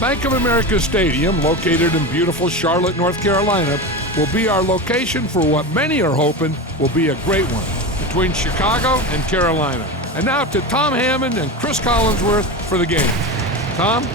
Bank of America Stadium, located in beautiful Charlotte, North Carolina, will be our location for what many are hoping will be a great one between Chicago and Carolina. And now to Tom Hammond and Chris Collinsworth for the game. Tom?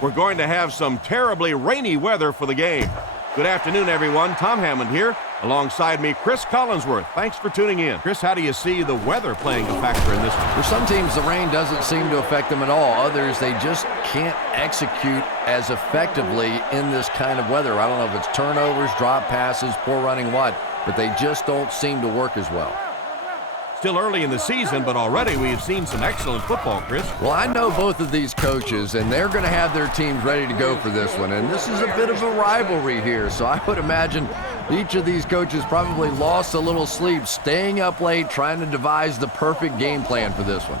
We're going to have some terribly rainy weather for the game. Good afternoon, everyone. Tom Hammond here. Alongside me, Chris Collinsworth. Thanks for tuning in. Chris, how do you see the weather playing a factor in this one? For some teams, the rain doesn't seem to affect them at all. Others, they just can't execute as effectively in this kind of weather. I don't know if it's turnovers, drop passes, poor running, what, but they just don't seem to work as well. Still early in the season, but already we've seen some excellent football, Chris. Well, I know both of these coaches, and they're going to have their teams ready to go for this one. And this is a bit of a rivalry here, so I would imagine each of these coaches probably lost a little sleep, staying up late, trying to devise the perfect game plan for this one.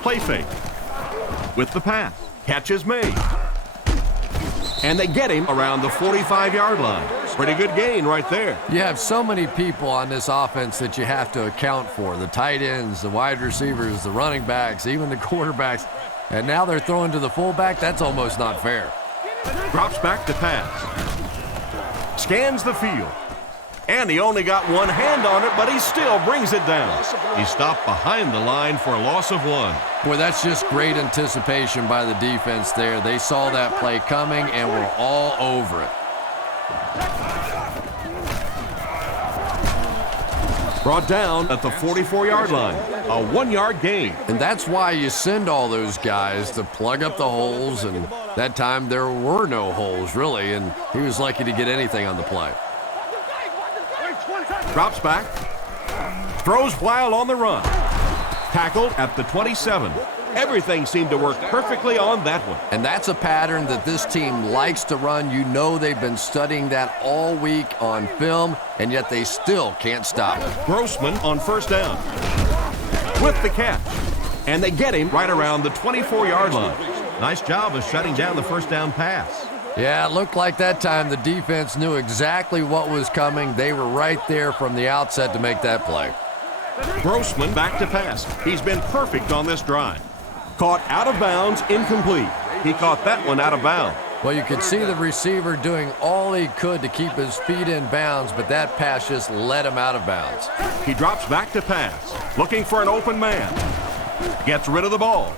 Play fake. With the pass. Catch is made. And they get him around the 45-yard line. Pretty good gain right there. You have so many people on this offense that you have to account for. The tight ends, the wide receivers, the running backs, even the quarterbacks. And now they're throwing to the fullback. That's almost not fair. Drops back to pass. Scans the field. And he only got one hand on it, but he still brings it down. He stopped behind the line for a loss of one. Boy, that's just great anticipation by the defense there. They saw that play coming and were all over it. Brought down at the 44-yard line. A 1-yard gain. And that's why you send all those guys to plug up the holes, and that time there were no holes, really, and he was lucky to get anything on the play. Drops back. Throws while on the run. Tackled at the 27. Everything seemed to work perfectly on that one. And that's a pattern that this team likes to run. You know they've been studying that all week on film, and yet they still can't stop it. Grossman on first down. With the catch. And they get him right around the 24-yard line. Nice job of shutting down the first down pass. Yeah, it looked like that time the defense knew exactly what was coming. They were right there from the outset to make that play. Grossman back to pass. He's been perfect on this drive. Caught out of bounds, incomplete. He caught that one out of bounds. Well, you could see the receiver doing all he could to keep his feet in bounds, but that pass just let him out of bounds. He drops back to pass, looking for an open man. Gets rid of the ball.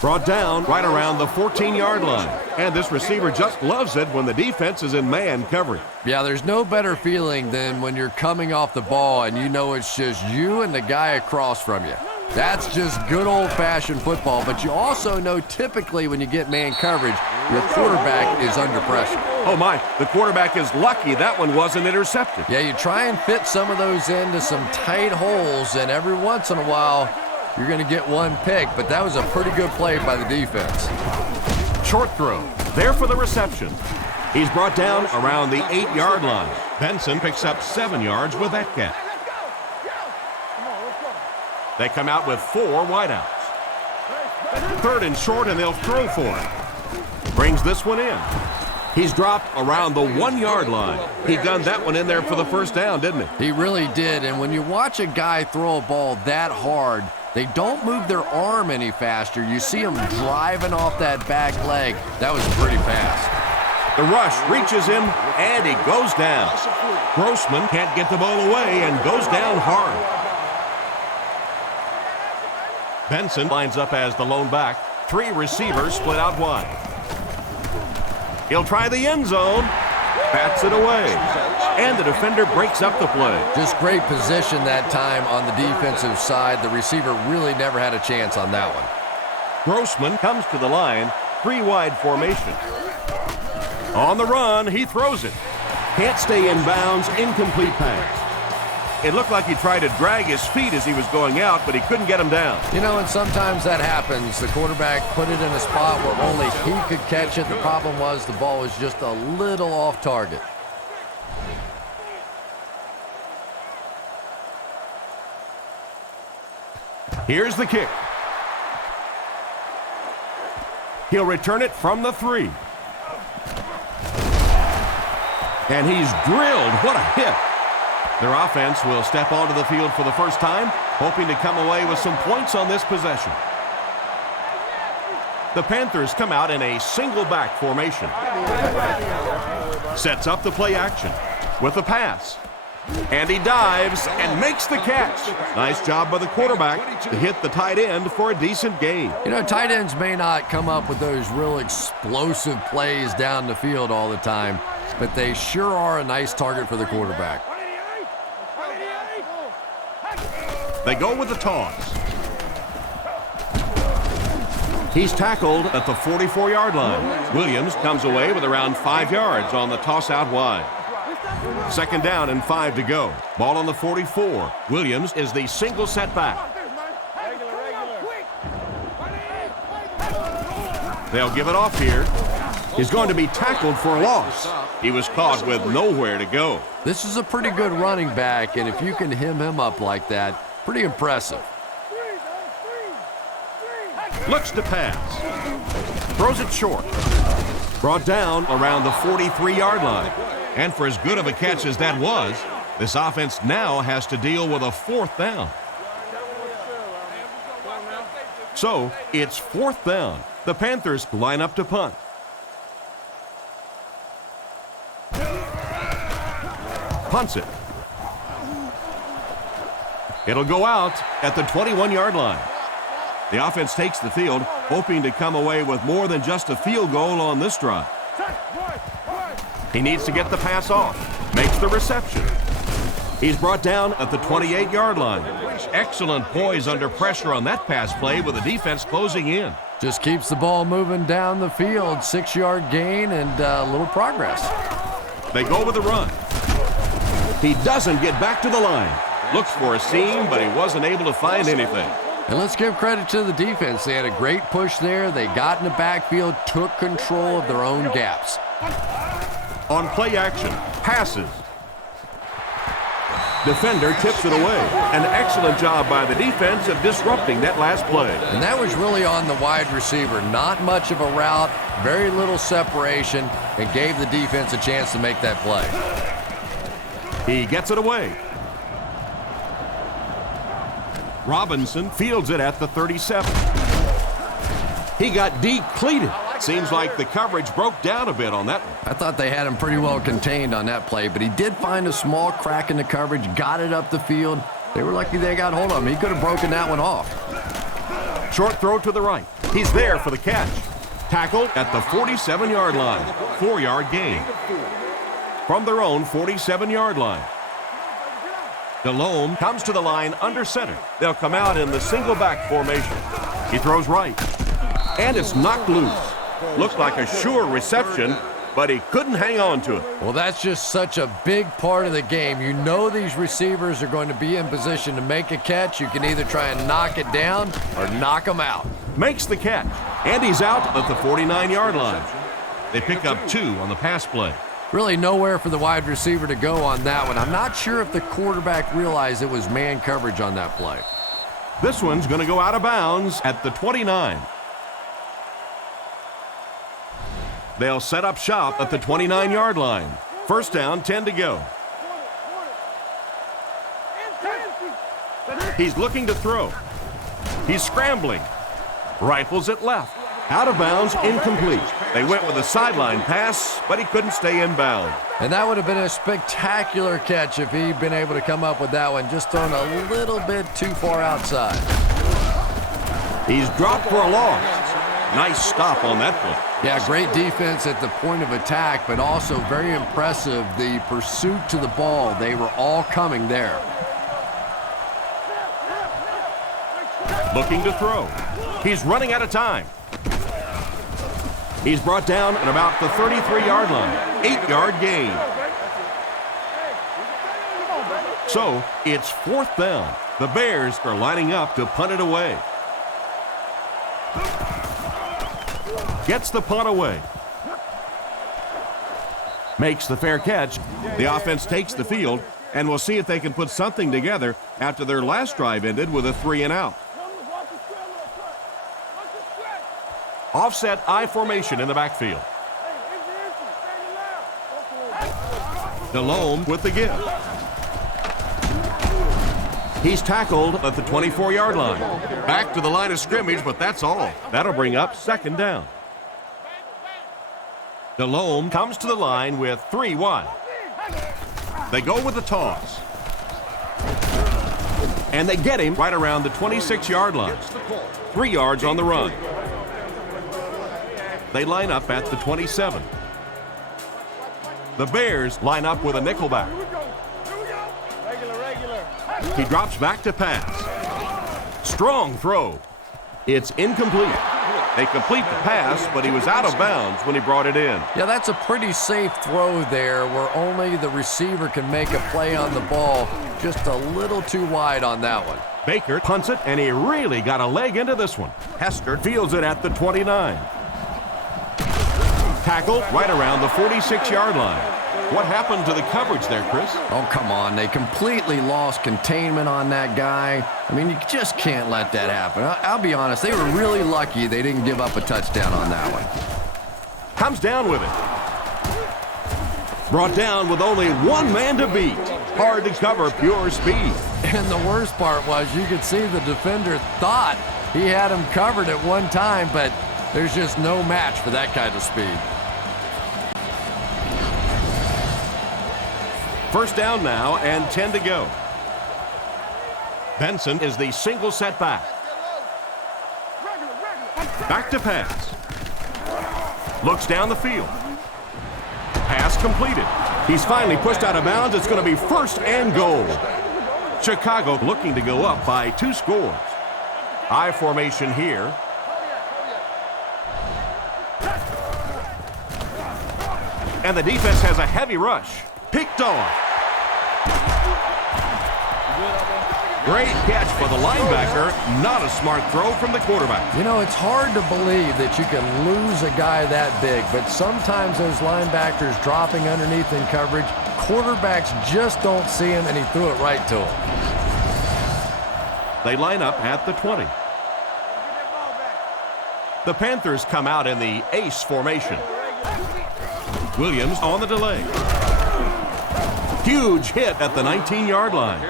Brought down right around the 14-yard line. And this receiver just loves it when the defense is in man coverage. Yeah, there's no better feeling than when you're coming off the ball and you know it's just you and the guy across from you. That's just good old-fashioned football, but you also know typically when you get man coverage, your quarterback is under pressure. Oh my, the quarterback is lucky that one wasn't intercepted. Yeah, you try and fit some of those into some tight holes, and every once in a while, you're going to get one pick, but that was a pretty good play by the defense. Short throw, there for the reception. He's brought down around the 8-yard line. Benson picks up 7 yards with that catch. They come out with 4 wideouts. 3rd and short, and they'll throw for it. Brings this one in. He's dropped around the 1-yard line. He gunned that one in there for the first down, didn't he? He really did, and when you watch a guy throw a ball that hard, they don't move their arm any faster. You see him driving off that back leg. That was pretty fast. The rush reaches him, and he goes down. Grossman can't get the ball away and goes down hard. Benson lines up as the lone back. 3 receivers split out wide. He'll try the end zone. Bats it away. And the defender breaks up the play. Just great position that time on the defensive side. The receiver really never had a chance on that one. Grossman comes to the line. 3 wide formation. On the run, he throws it. Can't stay in bounds. Incomplete pass. It looked like he tried to drag his feet as he was going out, but he couldn't get him down. You know, and sometimes that happens. The quarterback put it in a spot where only he could catch it. The problem was the ball was just a little off target. Here's the kick. He'll return it from the 3. And he's drilled. What a hit. Their offense will step onto the field for the first time, hoping to come away with some points on this possession. The Panthers come out in a single back formation. Sets up the play action with the pass. And he dives and makes the catch. Nice job by the quarterback to hit the tight end for a decent gain. You know, tight ends may not come up with those real explosive plays down the field all the time, but they sure are a nice target for the quarterback. They go with the toss. He's tackled at the 44-yard line. Williams comes away with around 5 yards on the toss out wide. Second down and 5 to go. Ball on the 44. Williams is the single setback. They'll give it off here. He's going to be tackled for a loss. He was caught with nowhere to go. This is a pretty good running back, and if you can hem him up like that, pretty impressive. Looks to pass. Throws it short. Brought down around the 43-yard line. And for as good of a catch as that was, this offense now has to deal with a 4th down. So it's 4th down. The Panthers line up to punt. Punts it. It'll go out at the 21-yard line. The offense takes the field, hoping to come away with more than just a field goal on this drive. He needs to get the pass off. Makes the reception. He's brought down at the 28-yard line. Excellent poise under pressure on that pass play with the defense closing in. Just keeps the ball moving down the field. 6-yard gain and a little progress. They go with the run. He doesn't get back to the line. Looks for a seam, but he wasn't able to find anything. And let's give credit to the defense. They had a great push there. They got in the backfield, took control of their own gaps. On play action, passes. Defender tips it away. An excellent job by the defense of disrupting that last play. And that was really on the wide receiver. Not much of a route, very little separation, and gave the defense a chance to make that play. He gets it away. Robinson fields it at the 37. He got decleated. Seems like the coverage broke down a bit on that one. I thought they had him pretty well contained on that play, but he did find a small crack in the coverage, got it up the field. They were lucky they got hold of him. He could have broken that one off. Short throw to the right. He's there for the catch. Tackled at the 47-yard line. 4-yard gain. From their own 47-yard line. Delhomme comes to the line under center. They'll come out in the single back formation. He throws right. And it's knocked loose. Looked like a sure reception, but he couldn't hang on to it. Well, that's just such a big part of the game. You know these receivers are going to be in position to make a catch. You can either try and knock it down or knock them out. Makes the catch. And he's out at the 49-yard line. They pick up 2 on the pass play. Really nowhere for the wide receiver to go on that one. I'm not sure if the quarterback realized it was man coverage on that play. This one's going to go out of bounds at the 29. They'll set up shop at the 29-yard line. First down, 10 to go. He's looking to throw. He's scrambling. Rifles it left. Out of bounds, incomplete. They went with a sideline pass, but he couldn't stay in bounds. And that would have been a spectacular catch if he'd been able to come up with that one, just thrown a little bit too far outside. He's dropped for a loss. Nice stop on that one. Yeah, great defense at the point of attack, but also very impressive, the pursuit to the ball. They were all coming there. Looking to throw. He's running out of time. He's brought down at about the 33-yard line. 8-yard gain. So it's 4th down. The Bears are lining up to punt it away. Gets the punt away. Makes the fair catch. The offense takes the field, and we'll see if they can put something together after their last drive ended with a 3-and-out. Offset I formation in the backfield. Delhomme with the give. He's tackled at the 24-yard line. Back to the line of scrimmage, but that's all. That'll bring up second down. Delhomme comes to the line with 3 wide. They go with the toss. And they get him right around the 26-yard line. 3 yards on the run. They line up at the 27. The Bears line up with a nickelback. He drops back to pass. Strong throw. It's incomplete. They complete the pass, but he was out of bounds when he brought it in. Yeah, that's a pretty safe throw there where only the receiver can make a play on the ball. Just a little too wide on that one. Baker punts it, and he really got a leg into this one. Hester fields it at the 29. Tackled right around the 46-yard line. What happened to the coverage there, Chris? Oh, come on. They completely lost containment on that guy. I mean, you just can't let that happen. I'll be honest, they were really lucky they didn't give up a touchdown on that one. Comes down with it. Brought down with only one man to beat. Hard to cover, pure speed. And the worst part was you could see the defender thought he had him covered at one time, but there's just no match for that kind of speed. First down now and 10 to go. Benson is the single setback. Back to pass. Looks down the field. Pass completed. He's finally pushed out of bounds. It's going to be first and goal. Chicago looking to go up by 2 scores. I formation here. And the defense has a heavy rush. Picked off. Great catch for the linebacker. Not a smart throw from the quarterback. You know, it's hard to believe that you can lose a guy that big, but sometimes those linebackers dropping underneath in coverage, quarterbacks just don't see him, and he threw it right to him. They line up at the 20. The Panthers come out in the ace formation. Williams on the delay. Huge hit at the 19-yard line.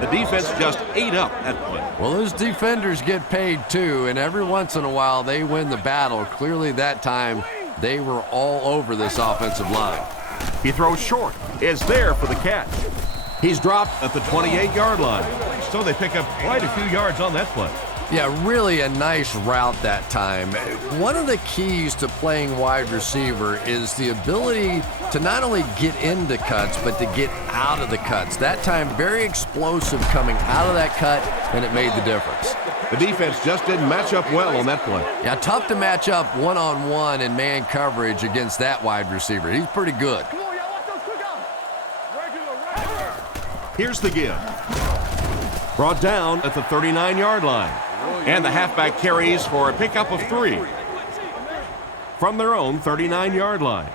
The defense just ate up that play. Well, those defenders get paid too, and every once in a while they win the battle. Clearly that time they were all over this offensive line. He throws short. Is there for the catch. He's dropped at the 28-yard line. So they pick up quite a few yards on that play. Yeah, really a nice route that time. One of the keys to playing wide receiver is the ability to not only get into cuts, but to get out of the cuts. That time, very explosive coming out of that cut, and it made the difference. The defense just didn't match up well on that play. Yeah, tough to match up one-on-one in man coverage against that wide receiver. He's pretty good. Here's the give. Brought down at the 39-yard line. And the halfback carries for a pickup of 3 from their own 39-yard line.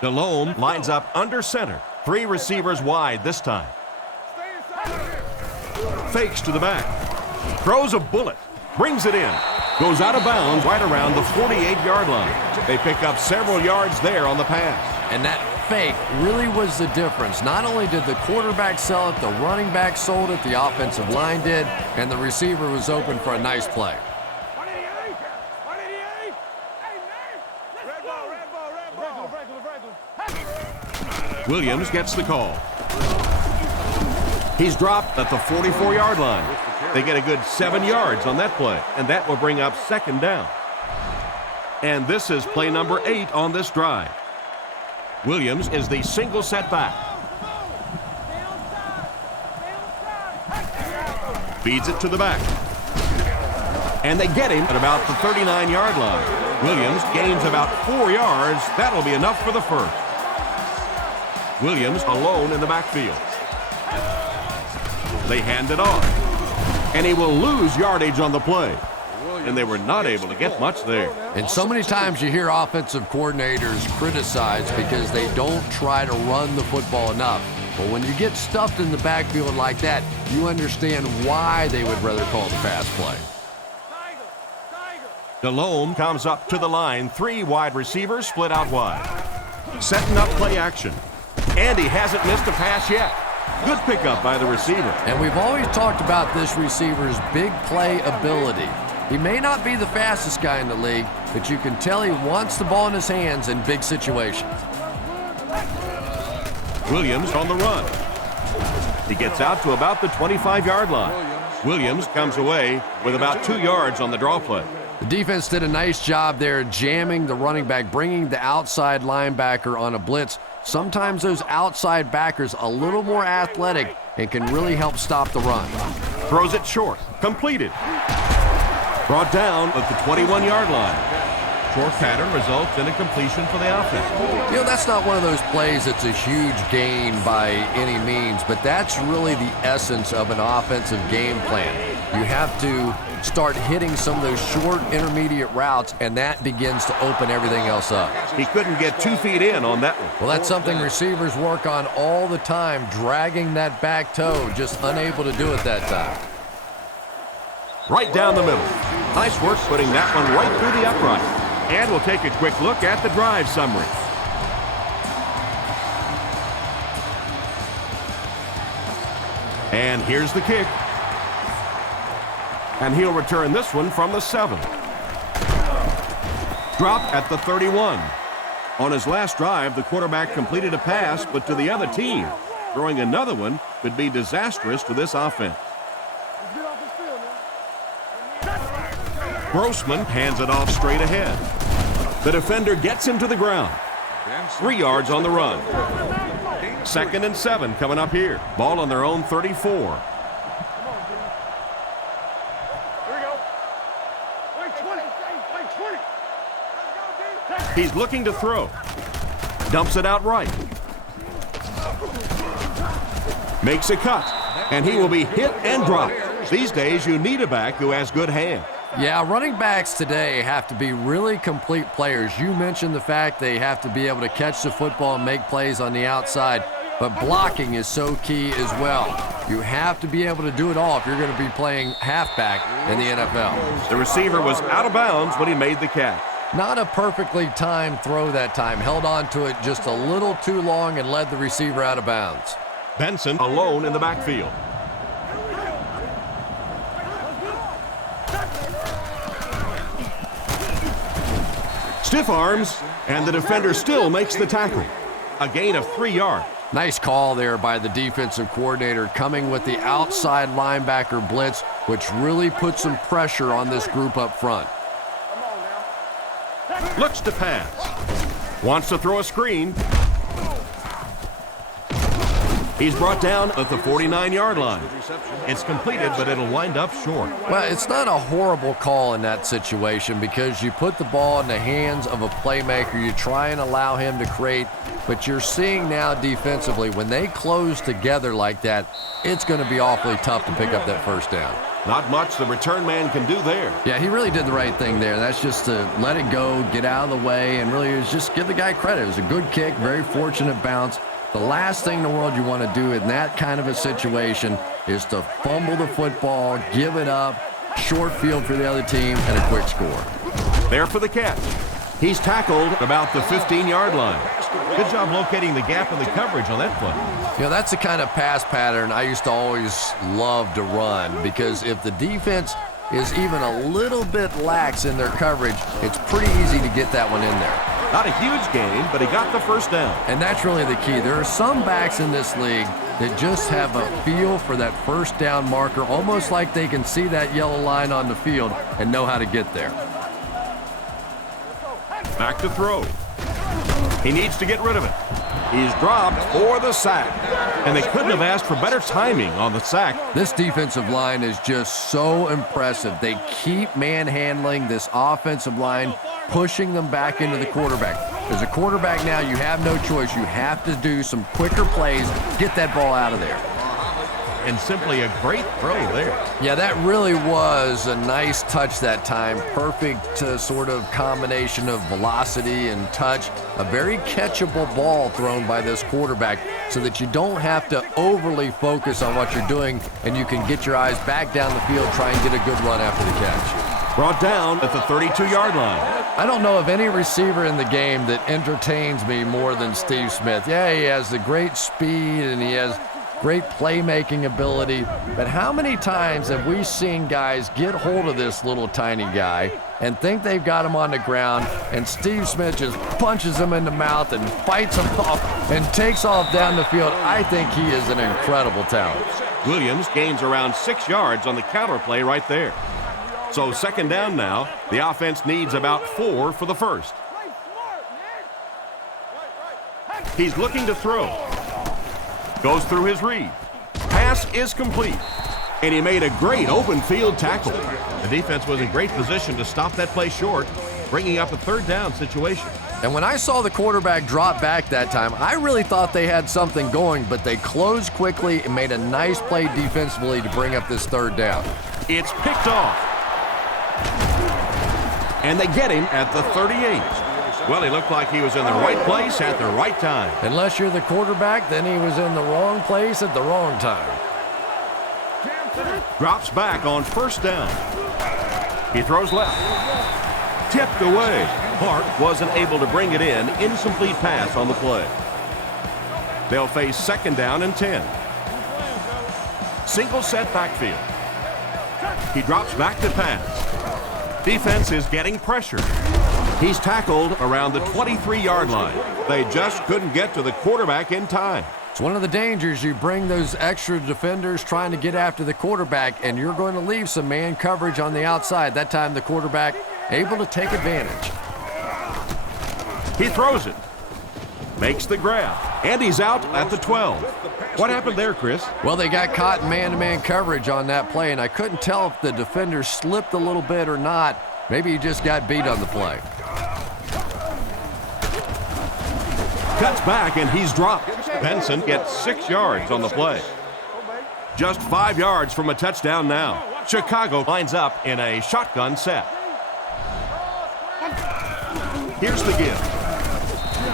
Delhomme lines up under center. 3 receivers wide this time. Fakes to the back. Throws a bullet. Brings it in. Goes out of bounds right around the 48-yard line. They pick up several yards there on the pass. And that fake really was the difference. Not only did the quarterback sell it, the running back sold it, the offensive line did, and the receiver was open for a nice play. Williams gets the call. He's dropped at the 44-yard line. They get a good 7 yards on that play, and that will bring up second down. And this is play number 8 on this drive. Williams is the single setback. Feeds it to the back. And they get him at about the 39-yard line. Williams gains about 4 yards. That'll be enough for the first. Williams alone in the backfield. They hand it off. And he will lose yardage on the play. And they were not able to get much there. And so many times you hear offensive coordinators criticized because they don't try to run the football enough. But when you get stuffed in the backfield like that, you understand why they would rather call the pass play. Delhomme comes up to the line. 3 wide receivers split out wide. Setting up play action. And he hasn't missed a pass yet. Good pickup by the receiver. And we've always talked about this receiver's big play ability. He may not be the fastest guy in the league, but you can tell he wants the ball in his hands in big situations. Williams on the run. He gets out to about the 25-yard line. Williams comes away with about 2 yards on the draw play. The defense did a nice job there jamming the running back, bringing the outside linebacker on a blitz. Sometimes those outside backers a little more athletic and can really help stop the run. Throws it short. Completed. Brought down at the 21-yard line. Short pattern results in a completion for the offense. You know, that's not one of those plays that's a huge gain by any means, but that's really the essence of an offensive game plan. You have to start hitting some of those short intermediate routes, and that begins to open everything else up. He couldn't get 2 feet in on that one. Well, that's something receivers work on all the time, dragging that back toe, just unable to do it that time. Right down the middle. Nice work putting that one right through the upright. And we'll take a quick look at the drive summary. And here's the kick. And he'll return this one from the 7. Drop at the 31. On his last drive, the quarterback completed a pass, but to the other team. Throwing another one could be disastrous to this offense. Grossman hands it off straight ahead. The defender gets him to the ground. 3 yards on the run. 2nd and 7 coming up here. Ball on their own 34. He's looking to throw. Dumps it out right. Makes a cut. And he will be hit and dropped. These days, you need a back who has good hands. Yeah, running backs today have to be really complete players. You mentioned the fact they have to be able to catch the football and make plays on the outside, but blocking is so key as well. You have to be able to do it all if you're going to be playing halfback in the NFL. The receiver was out of bounds when he made the catch. Not a perfectly timed throw that time. Held on to it just a little too long and led the receiver out of bounds. Benson alone in the backfield. Stiff arms, and the defender still makes the tackle. A gain of 3 yards. Nice call there by the defensive coordinator, coming with the outside linebacker blitz, which really puts some pressure on this group up front. Looks to pass. Wants to throw a screen. He's brought down at the 49-yard line. It's completed, but it'll wind up short. Well, it's not a horrible call in that situation because you put the ball in the hands of a playmaker. You try and allow him to create, but you're seeing now defensively, when they close together like that, it's going to be awfully tough to pick up that first down. Not much the return man can do there. Yeah, he really did the right thing there. That's just to let it go, get out of the way, and really just give the guy credit. It was a good kick, very fortunate bounce. The last thing in the world you want to do in that kind of a situation is to fumble the football, give it up, short field for the other team, and a quick score. There for the catch. He's tackled about the 15-yard line. Good job locating the gap in the coverage on that play. You know, that's the kind of pass pattern I used to always love to run, because if the defense is even a little bit lax in their coverage, it's pretty easy to get that one in there. Not a huge gain, but he got the first down. And that's really the key. There are some backs in this league that just have a feel for that first down marker, almost like they can see that yellow line on the field and know how to get there. Back to throw. He needs to get rid of it. He's dropped for the sack. And they couldn't have asked for better timing on the sack. This defensive line is just so impressive. They keep manhandling this offensive line, pushing them back into the quarterback. As a quarterback now, you have no choice. You have to do some quicker plays, get that ball out of there. And simply a great throw there. Yeah, that really was a nice touch that time. Perfect sort of combination of velocity and touch. A very catchable ball thrown by this quarterback so that you don't have to overly focus on what you're doing and you can get your eyes back down the field, try and get a good run after the catch. Brought down at the 32-yard line. I don't know of any receiver in the game that entertains me more than Steve Smith. Yeah, he has the great speed and he has great playmaking ability. But how many times have we seen guys get hold of this little tiny guy and think they've got him on the ground, and Steve Smith just punches him in the mouth and fights him off and takes off down the field? I think he is an incredible talent. Williams gains around 6 yards on the counter play right there. So second down now. The offense needs about 4 for the first. He's looking to throw. Goes through his read. Pass is complete. And he made a great open field tackle. The defense was in great position to stop that play short, bringing up a third down situation. And when I saw the quarterback drop back that time, I really thought they had something going, but they closed quickly and made a nice play defensively to bring up this third down. It's picked off. And they get him at the 38. Well, he looked like he was in the right place at the right time. Unless you're the quarterback, then he was in the wrong place at the wrong time. Drops back on first down. He throws left. Tipped away. Hart wasn't able to bring it in. Incomplete pass on the play. They'll face second down and 10. Single set backfield. He drops back to pass. Defense is getting pressure. He's tackled around the 23-yard line. They just couldn't get to the quarterback in time. It's one of the dangers. You bring those extra defenders trying to get after the quarterback, and you're going to leave some man coverage on the outside. That time the quarterback able to take advantage. He throws it. Makes the grab. And he's out at the 12. What happened there, Chris? Well, they got caught in man-to-man coverage on that play, and I couldn't tell if the defender slipped a little bit or not. Maybe he just got beat on the play. Cuts back, and he's dropped. Benson gets 6 yards on the play. Just 5 yards from a touchdown now. Chicago lines up in a shotgun set. Here's the give.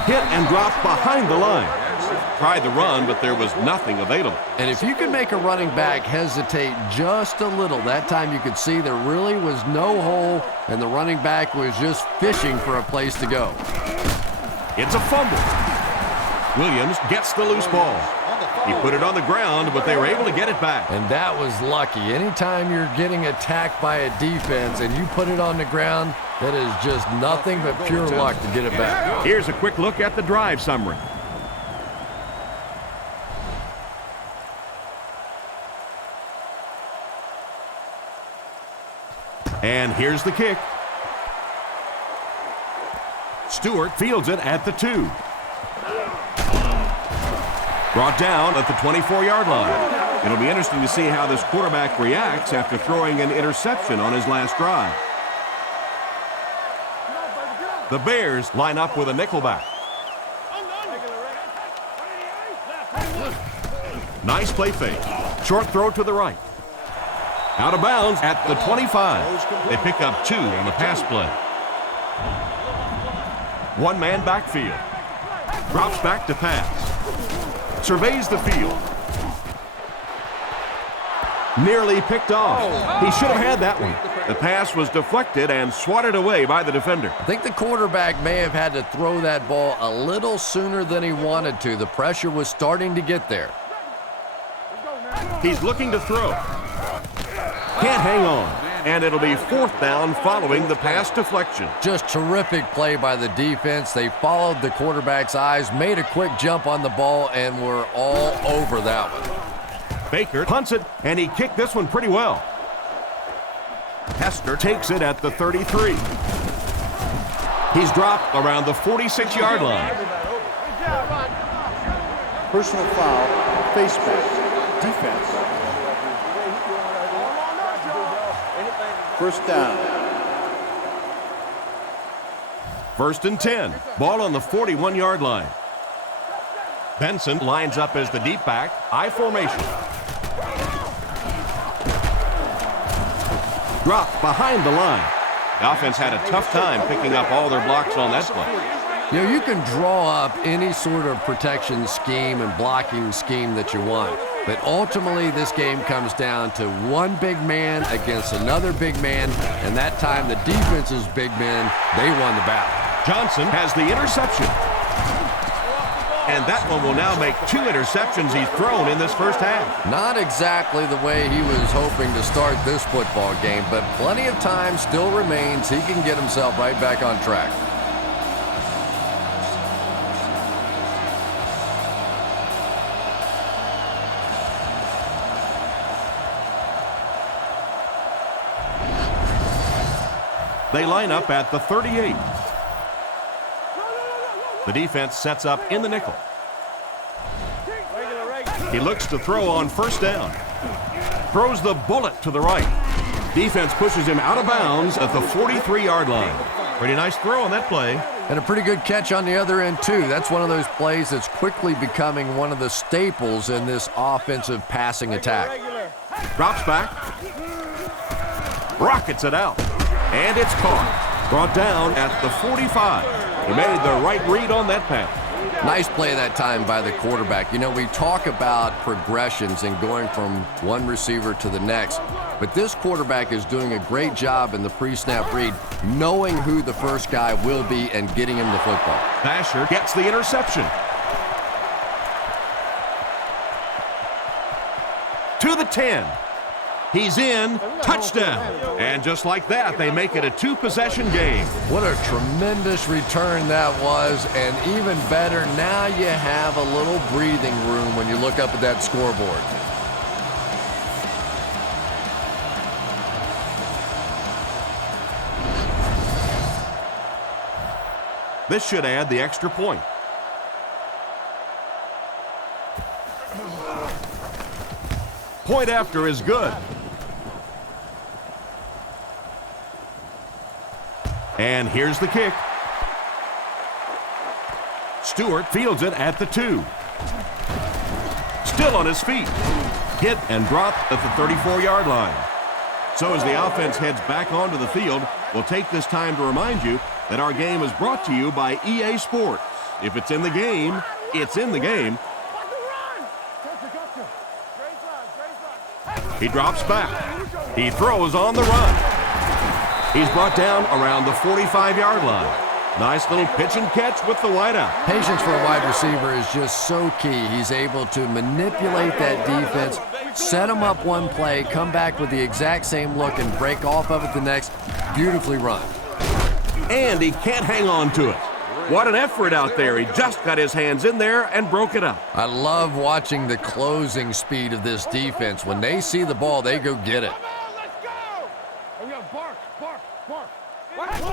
Hit and drop behind the line. Tried the run, but there was nothing available. And if you can make a running back hesitate just a little, that time you could see there really was no hole, and the running back was just fishing for a place to go. It's a fumble. Williams gets the loose ball. He put it on the ground, but they were able to get it back. And that was lucky. Anytime you're getting attacked by a defense and you put it on the ground, that is just nothing but pure luck to get it back. Here's a quick look at the drive summary. And here's the kick. Stewart fields it at the 2. Brought down at the 24-yard line. It'll be interesting to see how this quarterback reacts after throwing an interception on his last drive. The Bears line up with a nickelback. Nice play fake. Short throw to the right. Out of bounds at the 25. They pick up 2 on the pass play. One-man backfield. Drops back to pass. Surveys the field. Nearly picked off. He should have had that one. The pass was deflected and swatted away by the defender. I think the quarterback may have had to throw that ball a little sooner than he wanted to. The pressure was starting to get there. He's looking to throw. Can't hang on. And it'll be 4th down following the pass deflection. Just terrific play by the defense. They followed the quarterback's eyes, made a quick jump on the ball, and were all over that one. Baker punts it, and he kicked this one pretty well. Hester takes it at the 33. He's dropped around the 46-yard line. Personal foul, face mask, defense. First down. 1st and 10. Ball on the 41-yard line. Benson lines up as the deep back. I formation. Drop behind the line. The offense had a tough time picking up all their blocks on that play. You know, you can draw up any sort of protection scheme and blocking scheme that you want. But ultimately, this game comes down to one big man against another big man, and that time the defense's big men, they won the battle. Johnson has the interception. And that one will now make 2 interceptions he's thrown in this first half. Not exactly the way he was hoping to start this football game, but plenty of time still remains. He can get himself right back on track. They line up at the 38. The defense sets up in the nickel. He looks to throw on first down. Throws the bullet to the right. Defense pushes him out of bounds at the 43-yard line. Pretty nice throw on that play. And a pretty good catch on the other end, too. That's one of those plays that's quickly becoming one of the staples in this offensive passing attack. Drops back. Rockets it out. And it's caught. Brought down at the 45. He made the right read on that pass. Nice play that time by the quarterback. You know, we talk about progressions and going from one receiver to the next, but this quarterback is doing a great job in the pre-snap read, knowing who the first guy will be and getting him the football. Basher gets the interception. To the 10. He's in. Touchdown. And just like that, they make it a 2-possession game. What a tremendous return that was, and even better, now you have a little breathing room when you look up at that scoreboard. This should add the extra point. Point after is good. And here's the kick. Stewart fields it at the 2. Still on his feet. Hit and dropped at the 34-yard line. So as the offense heads back onto the field, we'll take this time to remind you that our game is brought to you by EA Sports. If it's in the game, it's in the game. He drops back. He throws on the run. He's brought down around the 45-yard line. Nice little pitch and catch with the wideout. Patience for a wide receiver is just so key. He's able to manipulate that defense, set them up one play, come back with the exact same look, and break off of it the next. Beautifully run. And he can't hang on to it. What an effort out there. He just got his hands in there and broke it up. I love watching the closing speed of this defense. When they see the ball, they go get it.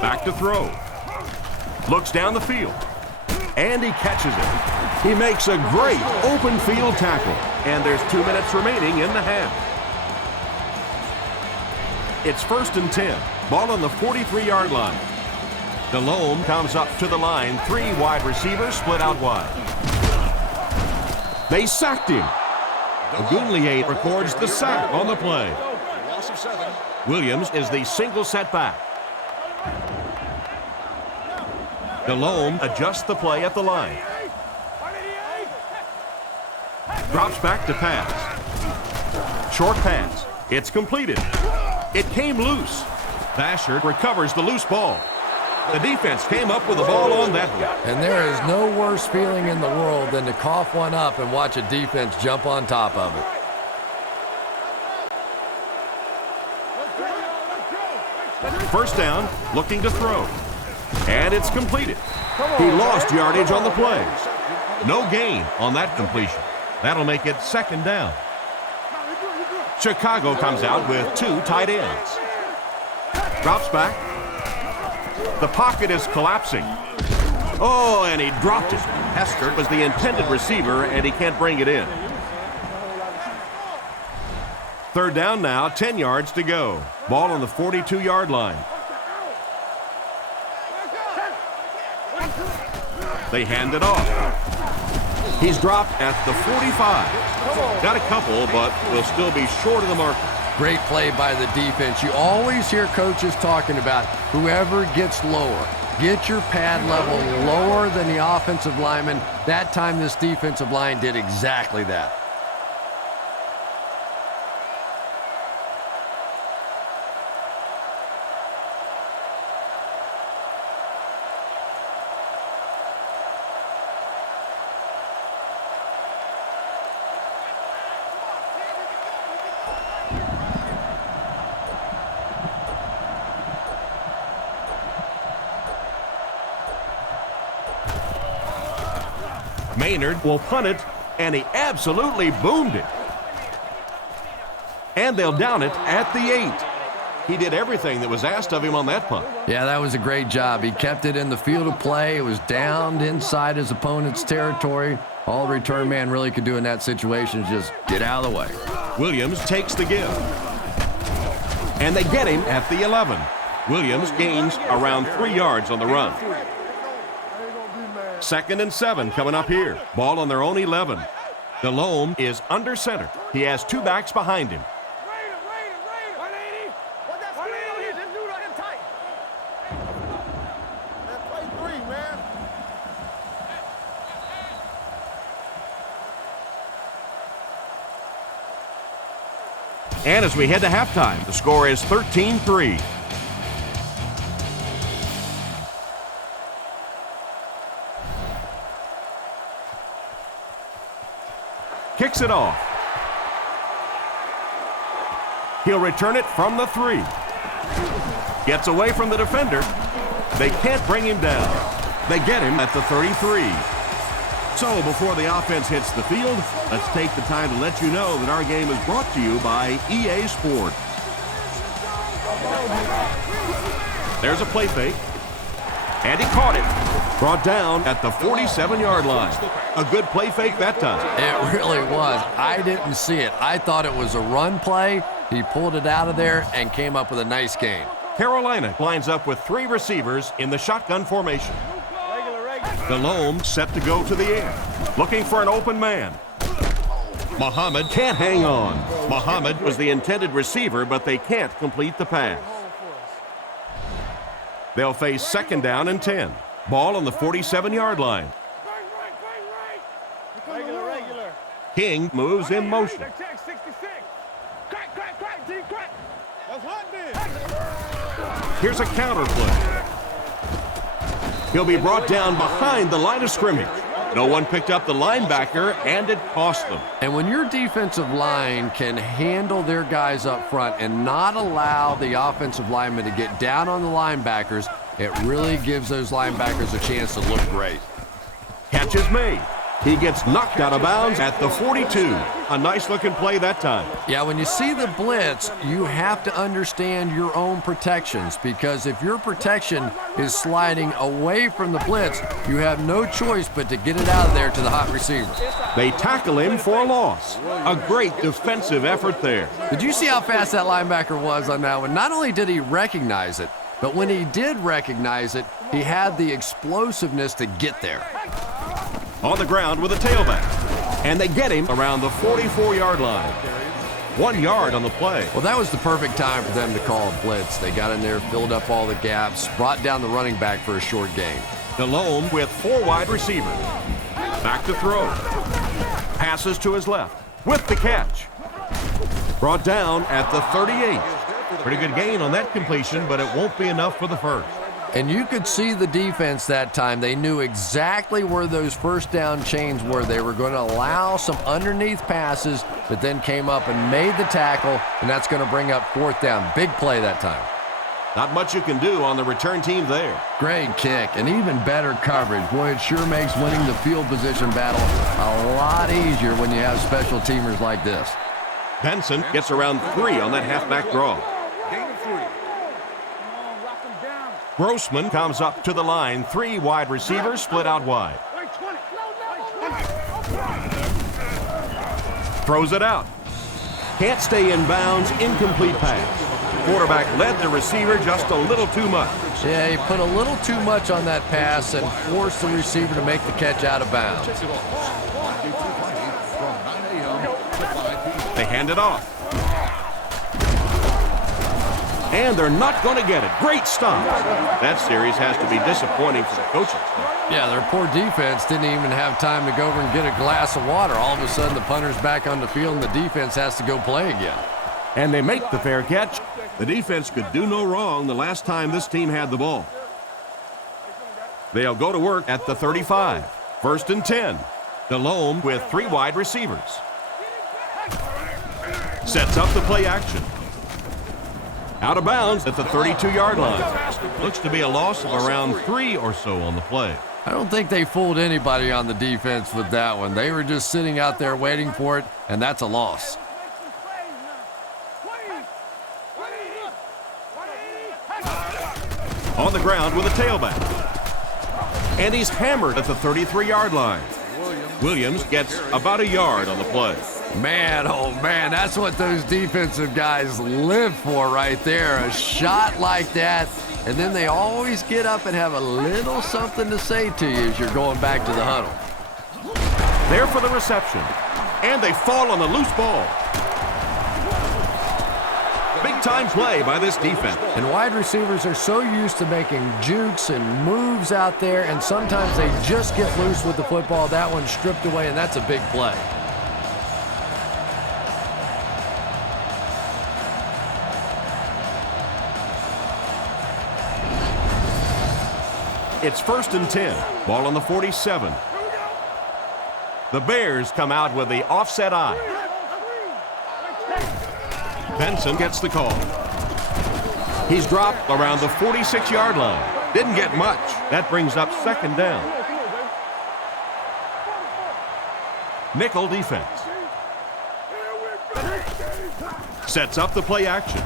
Back to throw. Looks down the field. And he catches it. He makes a great open field tackle. And there's 2 minutes remaining in the half. It's 1st and 10. Ball on the 43-yard line. Delhomme comes up to the line. 3 wide receivers split out wide. They sacked him. Ogunleye records the sack on the play. Williams is the single setback. Delhomme adjusts the play at the line. Drops back to pass. Short pass. It's completed. It came loose. Basher recovers the loose ball. The defense came up with the ball on that one. And there is no worse feeling in the world than to cough one up and watch a defense jump on top of it. First down, looking to throw. And it's completed. He lost yardage on the play. No gain on that completion. That'll make it 2nd down. Chicago comes out with 2 tight ends. Drops back. The pocket is collapsing. Oh, and he dropped it. Hester was the intended receiver, and he can't bring it in. 3rd down now, 10 yards to go. Ball on the 42-yard line. They hand it off. He's dropped at the 45. Got a couple, but will still be short of the mark. Great play by the defense. You always hear coaches talking about whoever gets lower. Get your pad level lower than the offensive lineman. That time this defensive line did exactly that. Maynard will punt it, and he absolutely boomed it. And they'll down it at the 8. He did everything that was asked of him on that punt. Yeah, that was a great job. He kept it in the field of play. It was downed inside his opponent's territory. All the return man really could do in that situation is just get out of the way. Williams takes the give. And they get him at the 11. Williams gains around 3 yards on the run. 2nd and 7 coming up here. Ball on their own 11. Delhomme is under center. He has 2 backs behind him. And as we head to halftime, the score is 13-3. Kicks it off. He'll return it from the 3. Gets away from the defender. They can't bring him down. They get him at the 33. So before the offense hits the field, let's take the time to let you know that our game is brought to you by EA Sports. There's a play fake. And he caught it. Brought down at the 47-yard line. A good play fake that time. It really was. I didn't see it. I thought it was a run play. He pulled it out of there and came up with a nice gain. Carolina lines up with 3 receivers in the shotgun formation. Delhomme set to go to the air, looking for an open man. Muhammad can't hang on. Muhammad was the intended receiver, but they can't complete the pass. They'll face 2nd down and 10. Ball on the 47-yard line. King moves in motion. Here's a counter play. He'll be brought down behind the line of scrimmage. No one picked up the linebacker, and it cost them. And when your defensive line can handle their guys up front and not allow the offensive linemen to get down on the linebackers, it really gives those linebackers a chance to look great. Catch is made. He gets knocked out of bounds at the 42. A nice-looking play that time. Yeah, when you see the blitz, you have to understand your own protections, because if your protection is sliding away from the blitz, you have no choice but to get it out of there to the hot receiver. They tackle him for a loss. A great defensive effort there. Did you see how fast that linebacker was on that one? Not only did he recognize it, but when he did recognize it, he had the explosiveness to get there. On the ground with a tailback. And they get him around the 44-yard line. 1 yard on the play. Well, that was the perfect time for them to call a blitz. They got in there, filled up all the gaps, brought down the running back for a short gain. Delhomme with 4 wide receivers. Back to throw. Passes to his left with the catch. Brought down at the 38. Pretty good gain on that completion, but it won't be enough for the first. And you could see the defense that time. They knew exactly where those first down chains were. They were going to allow some underneath passes that then came up and made the tackle, and that's going to bring up 4th down. Big play that time. Not much you can do on the return team there. Great kick and even better coverage. Boy, it sure makes winning the field position battle a lot easier when you have special teamers like this. Benson gets around 3 on that halfback draw. Grossman comes up to the line. 3 wide receivers split out wide. Throws it out. Can't stay in bounds. Incomplete pass. Quarterback led the receiver just a little too much. Yeah, he put a little too much on that pass and forced the receiver to make the catch out of bounds. They hand it off. And they're not going to get it. Great stop. That series has to be disappointing for the coaches. Yeah, their poor defense didn't even have time to go over and get a glass of water. All of a sudden, the punter's back on the field, and the defense has to go play again. And they make the fair catch. The defense could do no wrong the last time this team had the ball. They'll go to work at the 35. 1st and 10. Delhomme with 3 wide receivers. Sets up the play action. Out of bounds at the 32-yard line. Looks to be a loss of around 3 or so on the play. I don't think they fooled anybody on the defense with that one. They were just sitting out there waiting for it, and that's a loss. On the ground with a tailback. And he's hammered at the 33-yard line. Williams gets about a yard on the play. Man, oh man, that's what those defensive guys live for right there. A shot like that, and then they always get up and have a little something to say to you as you're going back to the huddle. There for the reception. And they fall on the loose ball. Big-time play by this defense. And wide receivers are so used to making jukes and moves out there, and sometimes they just get loose with the football. That one's stripped away, and that's a big play. It's 1st and 10. Ball on the 47. The Bears come out with the offset eye. Benson gets the call. He's dropped around the 46-yard line. Didn't get much. That brings up 2nd down. Nickel defense. Sets up the play action.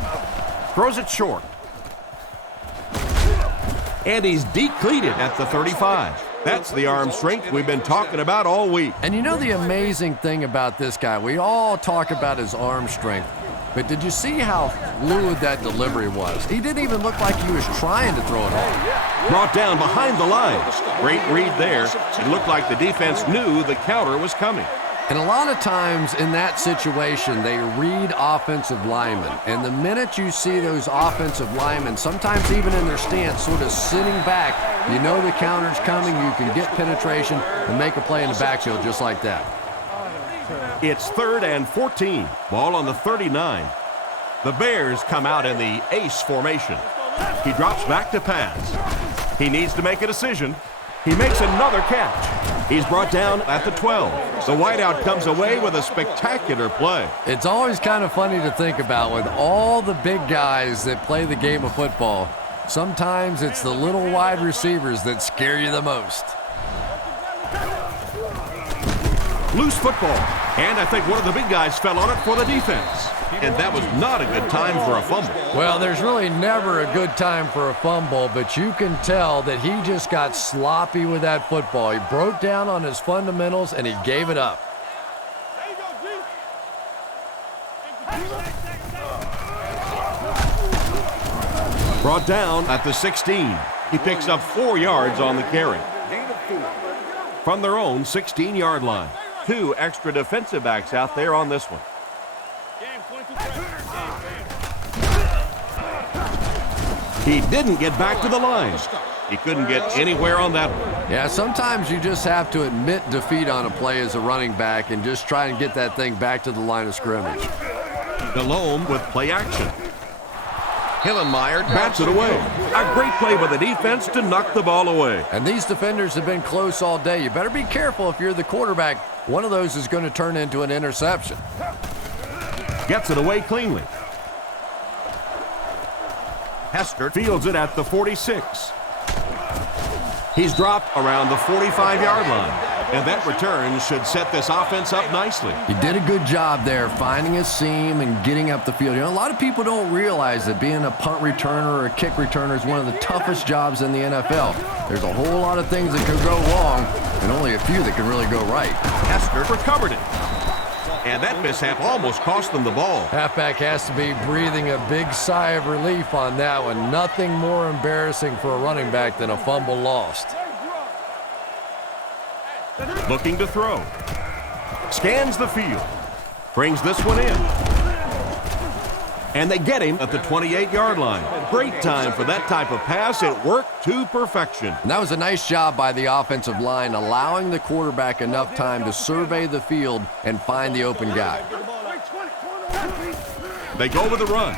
Throws it short. And he's decleated at the 35. That's the arm strength we've been talking about all week. And you know the amazing thing about this guy, we all talk about his arm strength, but did you see how fluid that delivery was? He didn't even look like he was trying to throw it all. Brought down behind the line. Great read there. It looked like the defense knew the counter was coming. And a lot of times in that situation, they read offensive linemen. And the minute you see those offensive linemen, sometimes even in their stance, sort of sitting back, you know the counter's coming, you can get penetration and make a play in the backfield just like that. It's 3rd and 14. Ball on the 39. The Bears come out in the ace formation. He drops back to pass. He needs to make a decision. He makes another catch. He's brought down at the 12. The wideout comes away with a spectacular play. It's always kind of funny to think about with all the big guys that play the game of football. Sometimes it's the little wide receivers that scare you the most. Loose football. And I think one of the big guys fell on it for the defense. And that was not a good time for a fumble. Well, there's really never a good time for a fumble, but you can tell that he just got sloppy with that football. He broke down on his fundamentals, and he gave it up. Brought down at the 16. He picks up 4 yards on the carry. From their own 16-yard line. 2 extra defensive backs out there on this one. He didn't get back to the line. He couldn't get anywhere on that one. Yeah, sometimes you just have to admit defeat on a play as a running back and just try and get that thing back to the line of scrimmage. Delhomme with play action. Hillenmeyer bats it away. A great play by the defense to knock the ball away. And these defenders have been close all day. You better be careful if you're the quarterback. One of those is going to turn into an interception. Gets it away cleanly. Hester fields it at the 46. He's dropped around the 45-yard line. And that return should set this offense up nicely. He did a good job there finding a seam and getting up the field. You know, a lot of people don't realize that being a punt returner or a kick returner is one of the toughest jobs in the NFL. There's a whole lot of things that could go wrong and only a few that can really go right. Hester recovered it. And that mishap almost cost them the ball. Halfback has to be breathing a big sigh of relief on that one. Nothing more embarrassing for a running back than a fumble lost. Looking to throw. Scans the field. Brings this one in. And they get him at the 28-yard line. Great time for that type of pass. It worked to perfection. And that was a nice job by the offensive line, allowing the quarterback enough time to survey the field and find the open guy. They go with the run.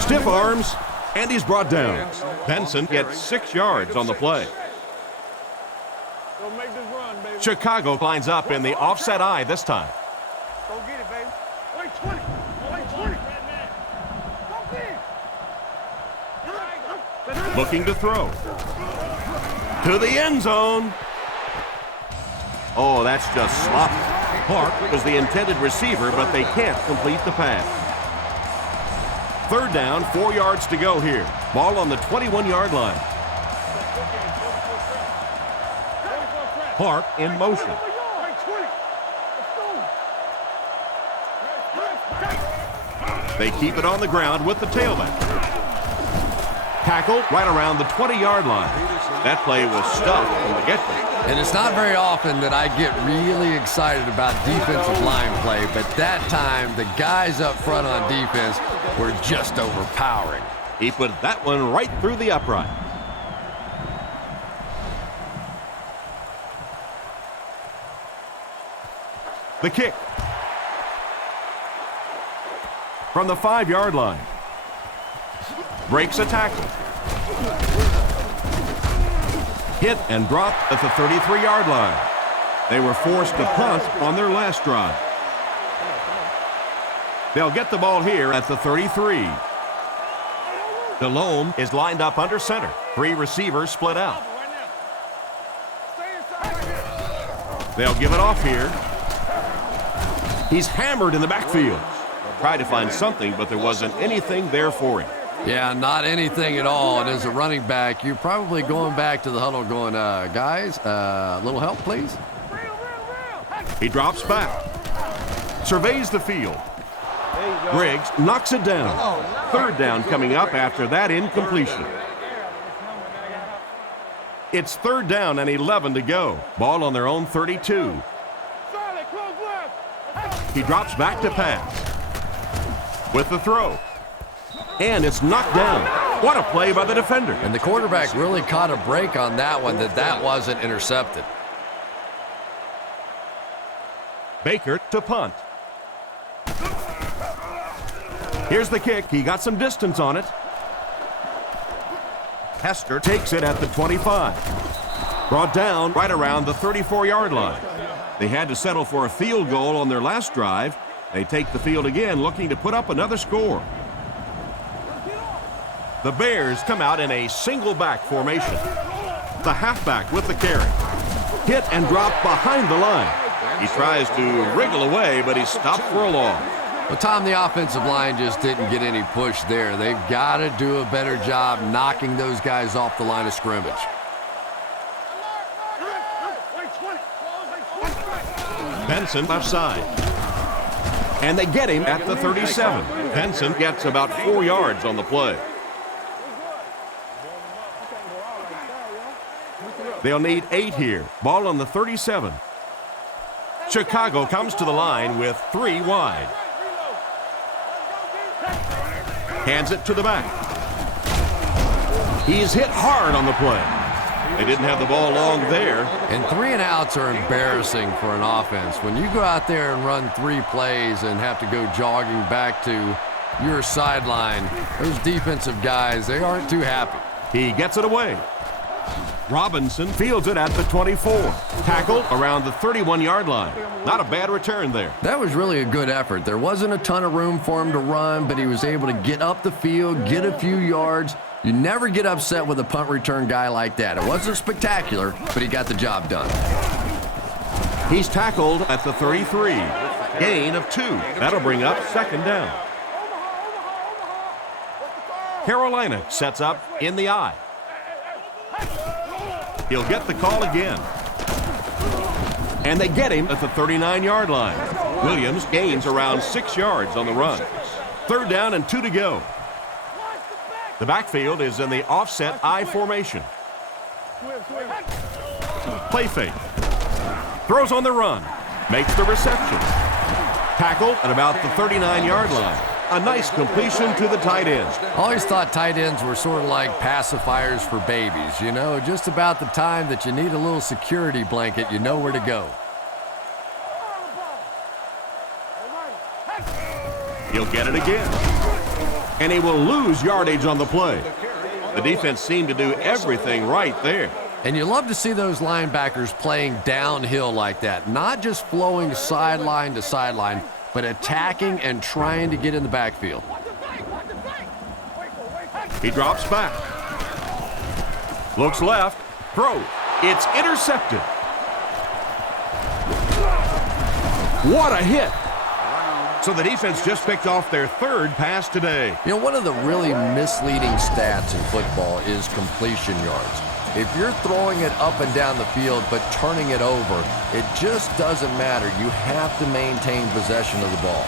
Stiff arms, and he's brought down. Benson gets 6 yards on the play. Chicago lines up in the offset eye this time. Go get it, baby. Wait 20. Wait 20. Looking to throw. To the end zone. Oh, that's just sloppy. Clark was the intended receiver, but they can't complete the pass. Third down, 4 yards to go here. Ball on the 21-yard line. Clark in motion. They keep it on the ground with the tailback. Tackled right around the 20-yard line. That play was stuffed from the get-go. And it's not very often that I get really excited about defensive line play, but that time the guys up front on defense were just overpowering. He put that one right through the upright. The kick. From the 5-yard line. Breaks a tackle. Hit and dropped at the 33-yard line. They were forced to punt on their last drive. They'll get the ball here at the 33. Delhomme is lined up under center. 3 receivers split out. They'll give it off here. He's hammered in the backfield. Tried to find something, but there wasn't anything there for him. Yeah, not anything at all. And as a running back, you're probably going back to the huddle going, guys, a little help, please. He drops back. Surveys the field. Griggs knocks it down. Third down coming up after that incompletion. It's third down and 11 to go. Ball on their own 32. He drops back to pass. With the throw. And it's knocked down. What a play by the defender. And the quarterback really caught a break on that one, that wasn't intercepted. Baker to punt. Here's the kick. He got some distance on it. Hester takes it at the 25. Brought down right around the 34-yard line. They had to settle for a field goal on their last drive. They take the field again, looking to put up another score. The Bears come out in a single back formation. The halfback with the carry. Hit and drop behind the line. He tries to wriggle away, but he's stopped for a loss. Well, Tom, the offensive line just didn't get any push there. They've got to do a better job knocking those guys off the line of scrimmage. Benson left side. And they get him at the 37. Benson gets about 4 yards on the play. They'll need 8 here. Ball on the 37. Chicago comes to the line with 3 wide. Hands it to the back. He's hit hard on the play. They didn't have the ball long there. And 3 and outs are embarrassing for an offense. When you go out there and run 3 plays and have to go jogging back to your sideline, those defensive guys, they aren't too happy. He gets it away. Robinson fields it at the 24. Tackled around the 31-yard line. Not a bad return there. That was really a good effort. There wasn't a ton of room for him to run, but he was able to get up the field, get a few yards. You never get upset with a punt return guy like that. It wasn't spectacular, but he got the job done. He's tackled at the 33. Gain of 2. That'll bring up second down. Carolina sets up in the I. He'll get the call again. And they get him at the 39-yard line. Williams gains around 6 yards on the run. Third down and 2 to go. The backfield is in the offset I formation. Play fake. Throws on the run. Makes the reception. Tackled at about the 39-yard line. A nice completion to the tight end. Always thought tight ends were sort of like pacifiers for babies. You know, just about the time that you need a little security blanket, you know where to go. He'll get it again. And he will lose yardage on the play. The defense seemed to do everything right there. And you love to see those linebackers playing downhill like that. Not just flowing sideline to sideline, but attacking and trying to get in the backfield. He drops back. Looks left. Throw. It's intercepted. What a hit. So the defense just picked off their third pass today. You know, one of the really misleading stats in football is completion yards. If you're throwing it up and down the field but turning it over, it just doesn't matter. You have to maintain possession of the ball.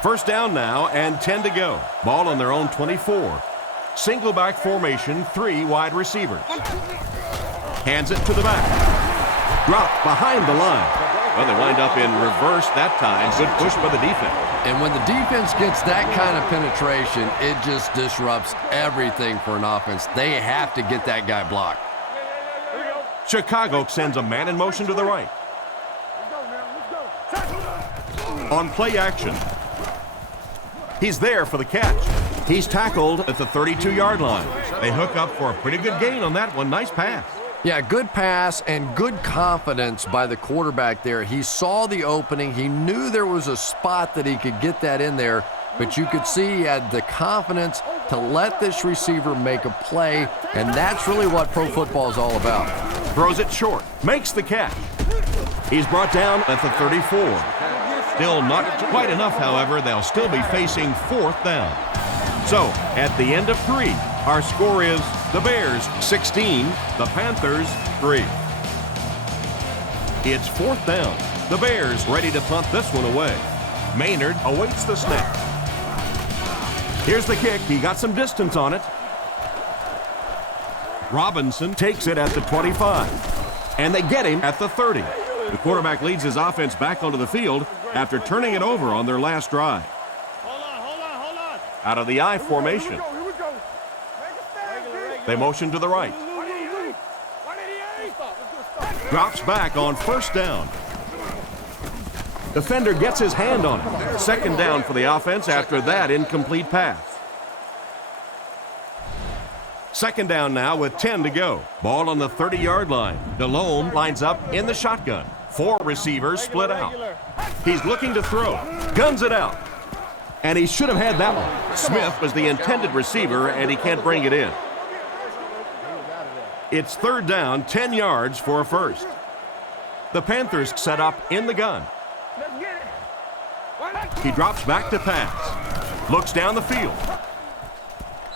First down now and 10 to go. Ball on their own 24. Single back formation, 3 wide receivers. Hands it to the back. Drop behind the line. Well, they wind up in reverse that time. Good push by the defense. And when the defense gets that kind of penetration, it just disrupts everything for an offense. They have to get that guy blocked. Chicago sends a man in motion to the right. On play action. He's there for the catch. He's tackled at the 32-yard line. They hook up for a pretty good gain on that one. Nice pass. Yeah, good pass and good confidence by the quarterback there. He saw the opening. He knew there was a spot that he could get that in there, but you could see he had the confidence to let this receiver make a play, and that's really what pro football is all about. Throws it short. Makes the catch. He's brought down at the 34. Still not quite enough, however. They'll still be facing 4th down. So, at the end of 3, our score is the Bears 16, the Panthers 3. It's 4th down. The Bears ready to punt this one away. Maynard awaits the snap. Here's the kick. He got some distance on it. Robinson takes it at the 25. And they get him at the 30. The quarterback leads his offense back onto the field after turning it over on their last drive. Hold on. Out of the I formation. Here we go. They motion to the right. Drops back on 1st down. Defender gets his hand on it. 2nd down for the offense after that incomplete pass. 2nd down now with 10 to go. Ball on the 30-yard line. DeLome lines up in the shotgun. 4 receivers split out. He's looking to throw. Guns it out. And he should have had that one. Smith was the intended receiver, and he can't bring it in. It's 3rd down, 10 yards for a first. The Panthers set up in the gun. He drops back to pass. Looks down the field.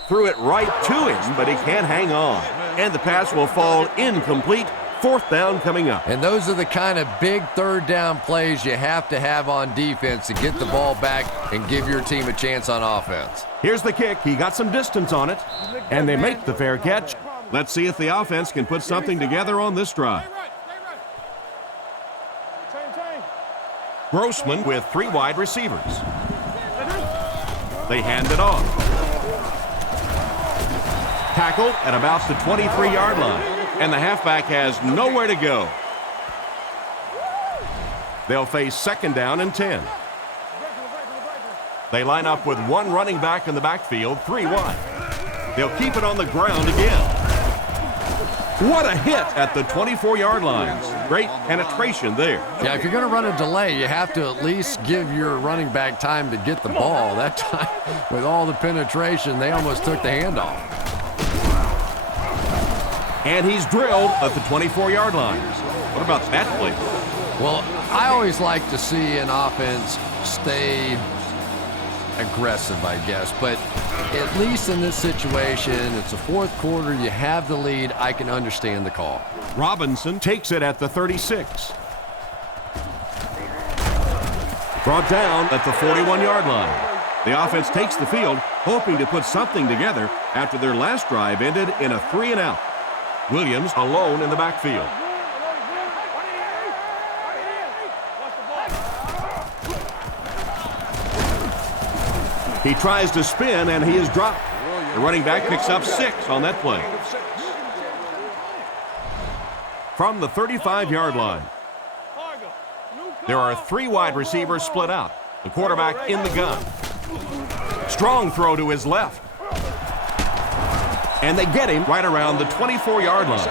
Threw it right to him, but he can't hang on. And the pass will fall incomplete. 4th down coming up. And those are the kind of big 3rd down plays you have to have on defense to get the ball back and give your team a chance on offense. Here's the kick. He got some distance on it, and they make the fair catch. Let's see if the offense can put something together on this drive. Grossman with 3 wide receivers. They hand it off. Tackled at about the 23-yard line, and the halfback has nowhere to go. They'll face 2nd down and 10. They line up with 1 running back in the backfield, 3 wide. They'll keep it on the ground again. What a hit at the 24-yard line. Great penetration there. Yeah, if you're going to run a delay, you have to at least give your running back time to get the ball. That time, with all the penetration, they almost took the handoff. And he's drilled at the 24-yard line. What about that play? Well, I always like to see an offense stay aggressive, I guess. But at least in this situation, it's the 4th quarter. You have the lead. I can understand the call. Robinson takes it at the 36. Brought down at the 41-yard line. The offense takes the field, hoping to put something together after their last drive ended in a 3-and-out. Williams alone in the backfield. He tries to spin, and he is dropped. The running back picks up 6 on that play. From the 35-yard line, there are 3 wide receivers split out. The quarterback in the gun. Strong throw to his left. And they get him right around the 24-yard line.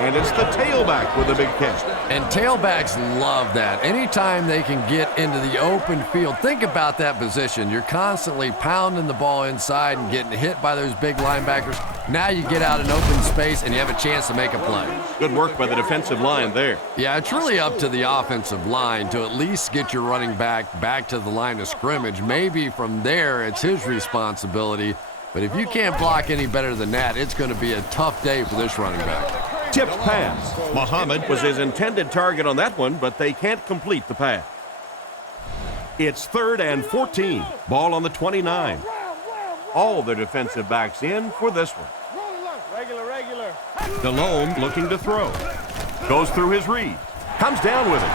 And it's the tailback with a big catch. And tailbacks love that. Anytime they can get into the open field, think about that position. You're constantly pounding the ball inside and getting hit by those big linebackers. Now you get out in open space and you have a chance to make a play. Good work by the defensive line there. Yeah, it's really up to the offensive line to at least get your running back to the line of scrimmage. Maybe from there it's his responsibility. But if you can't block any better than that, it's going to be a tough day for this running back. Tipped pass. Muhammad was his intended target on that one, but they can't complete the pass. It's 3rd and 14. Ball on the 29. All the defensive backs in for this one. Regular. Delhomme looking to throw. Goes through his read. Comes down with it.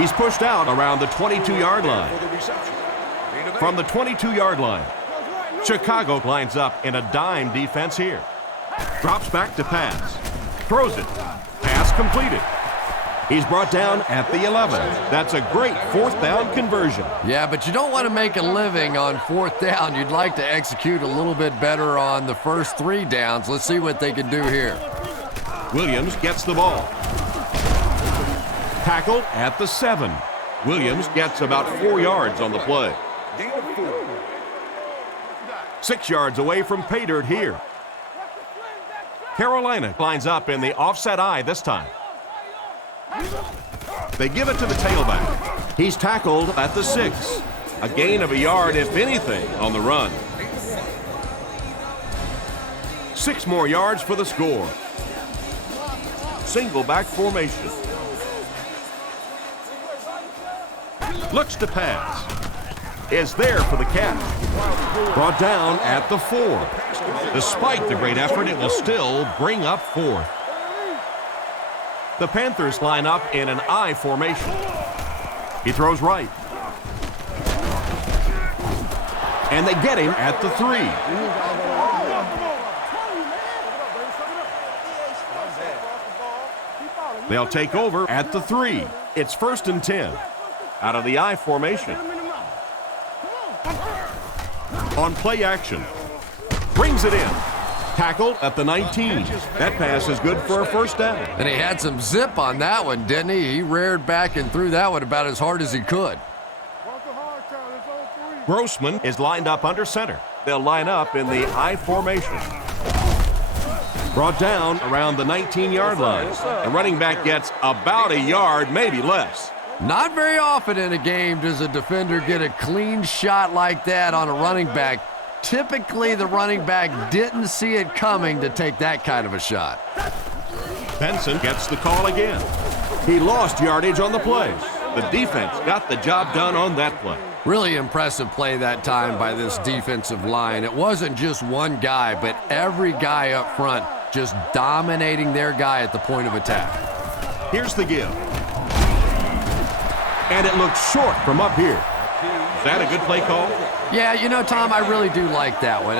He's pushed out around the 22-yard line. From the 22-yard line, Chicago lines up in a dime defense here. Drops back to pass. Throws it. Pass completed. He's brought down at the 11. That's a great 4th down conversion. Yeah, but you don't want to make a living on 4th down. You'd like to execute a little bit better on the first 3 downs. Let's see what they can do here. Williams gets the ball. Tackled at the 7. Williams gets about 4 yards on the play. 6 yards away from pay dirt here. Carolina lines up in the offset eye this time. They give it to the tailback. He's tackled at the 6. A gain of a yard, if anything, on the run. 6 more yards for the score. Single back formation. Looks to pass. Is there for the catch. Brought down at the 4. Despite the great effort, it will still bring up 4th. The Panthers line up in an I formation. He throws right. And they get him at the 3. They'll take over at the 3. It's 1st and 10. Out of the I formation. On play action. Brings it in. Tackled at the 19. That pass is good for a 1st down. And he had some zip on that one, didn't he? He reared back and threw that one about as hard as he could. Grossman is lined up under center. They'll line up in the I formation. Brought down around the 19-yard line. The running back gets about a yard, maybe less. Not very often in a game does a defender get a clean shot like that on a running back. Typically, the running back didn't see it coming to take that kind of a shot. Benson gets the call again. He lost yardage on the play. The defense got the job done on that play. Really impressive play that time by this defensive line. It wasn't just one guy, but every guy up front just dominating their guy at the point of attack. Here's the give. And it looks short from up here. Is that a good play call? Yeah, you know, Tom, I really do like that one.